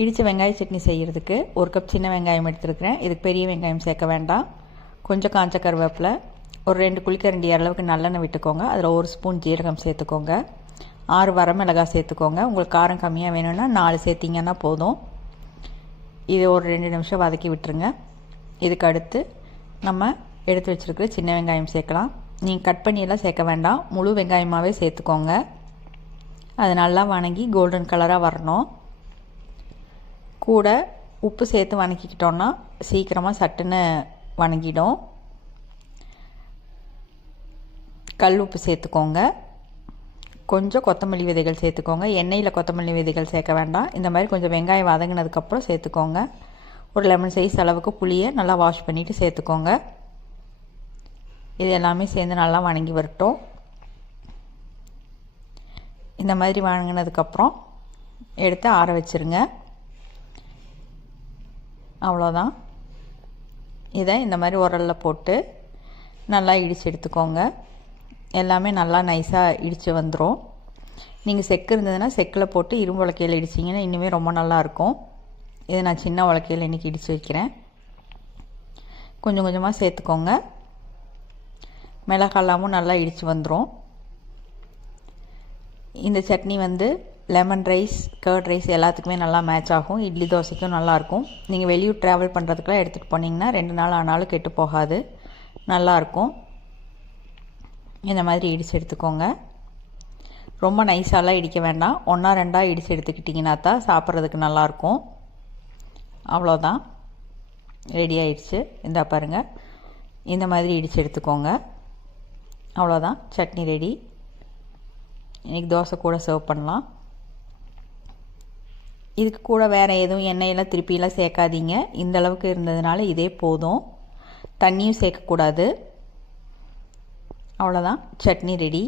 இடித்த வெங்காய சட்னி செய்கிறதுக்கு ஒரு கப் சின்ன வெங்காயம் எடுத்துருக்கிறேன். இதுக்கு பெரிய வெங்காயம் சேர்க்க வேண்டாம். கொஞ்சம் காஞ்ச கருவேப்பில் ஒரு ரெண்டு குளிக்கரண்டி அளவுக்கு நல்லெண்ணெய் விட்டுக்கோங்க. அதில் ஒரு ஸ்பூன் ஜீரகம் சேர்த்துக்கோங்க. ஆறு வரமிளகாய் சேர்த்துக்கோங்க. உங்களுக்கு காரம் கம்மியாக வேணும்னா நாலு சேர்த்திங்கன்னா போதும். இது ஒரு ரெண்டு நிமிஷம் வதக்கி விட்டுருங்க. இதுக்கு அடுத்து நம்ம எடுத்து வச்சுருக்கிற சின்ன வெங்காயம் சேர்க்கலாம். நீங்கள் கட் பண்ணியெல்லாம் சேர்க்க வேண்டாம். முழு வெங்காயமாகவே சேர்த்துக்கோங்க. அது நல்லா வணங்கி கோல்டன் கலராக வரணும். கூட உப்பு சேர்த்து வணக்கிக்கிட்டோன்னா சீக்கிரமாக சட்டுன்னு வணங்கிடும். கல் உப்பு சேர்த்துக்கோங்க. கொஞ்சம் கொத்தமல்லி விதைகள் சேர்த்துக்கோங்க. எண்ணெயில் கொத்தமல்லி விதைகள் சேர்க்க வேண்டாம். இந்த மாதிரி கொஞ்சம் வெங்காயம் வதங்கினதுக்கப்புறம் சேர்த்துக்கோங்க. ஒரு லெமன் சைஸ் அளவுக்கு புளியை நல்லா வாஷ் பண்ணிவிட்டு சேர்த்துக்கோங்க. இது எல்லாமே சேர்ந்து நல்லா வணங்கி வரட்டும். இந்த மாதிரி வணங்கினதுக்கப்புறம் எடுத்து ஆற வச்சுருங்க. அவ்வளோதான் இதை இந்த மாதிரி உரலில் போட்டு நல்லா இடித்து எடுத்துக்கோங்க. எல்லாமே நல்லா நைஸாக இடித்து வந்துடும் நீங்கள் செக்கு இருந்ததுன்னா செக்கில் போட்டு இரும்பு உலக்கையில் இடிச்சிங்கன்னா இன்னுமே ரொம்ப நல்லாயிருக்கும் இதை நான் சின்ன உலக்கையில் இன்றைக்கி இடித்து வைக்கிறேன். கொஞ்சம் கொஞ்சமாக சேர்த்துக்கோங்க. மிளகாலாமும் நல்லா இடித்து வந்துடும் இந்த சட்னி வந்து லெமன் ரைஸ் கர்ட் ரைஸ் எல்லாத்துக்குமே நல்லா மேட்ச் ஆகும். இட்லி தோசைக்கும் நல்லாயிருக்கும். நீங்கள் வெளியூர் ட்ராவல் பண்ணுறதுக்குலாம் எடுத்துகிட்டு போனீங்கன்னா ரெண்டு நாள் ஆனாலும் கெட்டு போகாது. நல்லாயிருக்கும். இந்த மாதிரி இடித்து எடுத்துக்கோங்க. ரொம்ப நைஸாலாம் இடிக்க வேண்டாம். ஒன்றா ரெண்டாக இடித்து எடுத்துக்கிட்டிங்கன்னா தான் சாப்பிட்றதுக்கு நல்லாயிருக்கும். அவ்வளோதான். ரெடி ஆயிடுச்சு. இந்த பாருங்கள் இந்த மாதிரி இடித்து எடுத்துக்கோங்க. அவ்வளோதான். சட்னி ரெடி இன்றைக்கி தோசை கூட சர்வ் பண்ணலாம். இதுக்கு கூட வேறு எதுவும் எண்ணெயெல்லாம் திருப்பியெல்லாம் சேர்க்காதீங்க. இந்த அளவுக்கு இருந்ததுனால இதே போதும். தண்ணியும் சேர்க்கக்கூடாது. அவ்வளோதான் சட்னி ரெடி